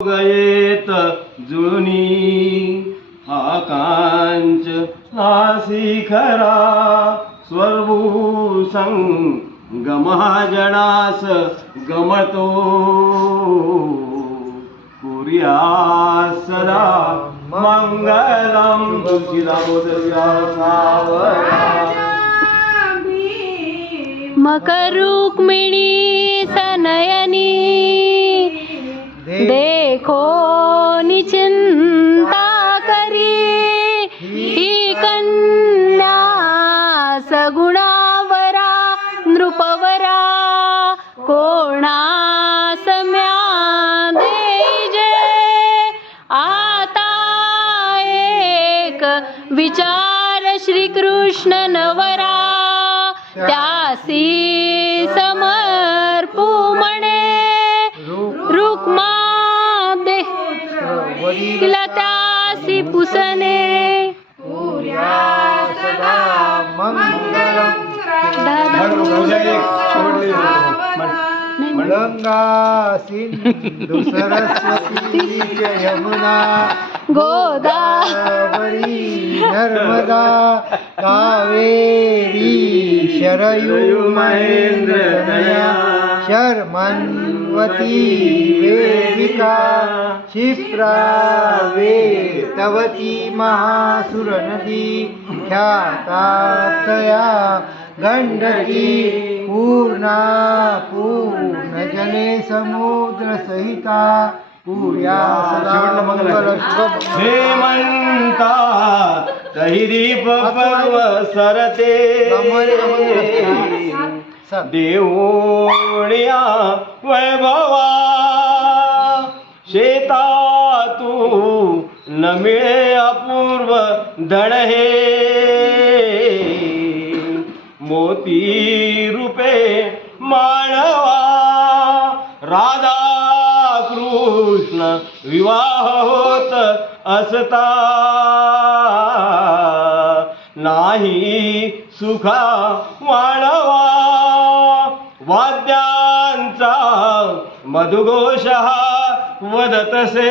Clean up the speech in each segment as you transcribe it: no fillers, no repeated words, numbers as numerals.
गयेत जुळणी आकांच नासी खरा स्वरभूषं गमहाजनास गमतो कुर्या सदा मंगलम तुलसीदामोदर्या मकर रुक्मिणी सनयनी देखो निचिंता करी ही कन्या सगुणावरा नृपवरा कोणा सम्या देजे आता एक विचार श्री कृष्ण नवरा त्यासी समर्पू म्हणे रुक्मा दे तिला त्यासी पुसणे गंगा सिंधु सरस्वती यमुना गोदावरी नर्मदा कावेरी शरयू महेंद्र नया शर्मन्वती वेदिका क्षिप्रा वेतवती महासुर नदी ख्याता तया गंडकी पूर्णा पूर्ण जले समुद्र सहिता पूर्या सदा मंगल हेमंता तही दीप पर्व सरते देवोळ्या वैभवा शेतातू न मिळे अपूर्व धन हे मोती रूपे मानवा राधा कृष्ण विवाह होत असता नाही सुखा मानवा वाद्यांचा मधुघोष वदतसे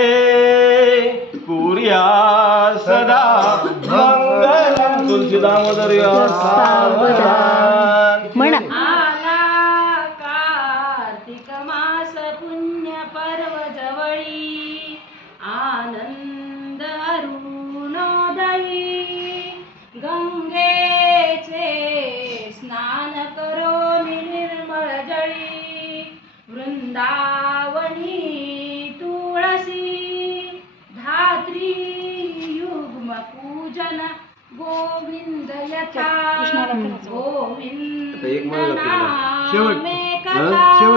कुर्या सदा मंगलम तुलसीदामोदर्या म्हणा कार्तिक मास पुण्य पर्व जवळी आनंद अरुणोदयी गंगेचे स्नान करो निर्मळ जळी वृंदावनी तुळसी धात्री युग्म पूजन गोविंद यथा गोविंद नामे कथा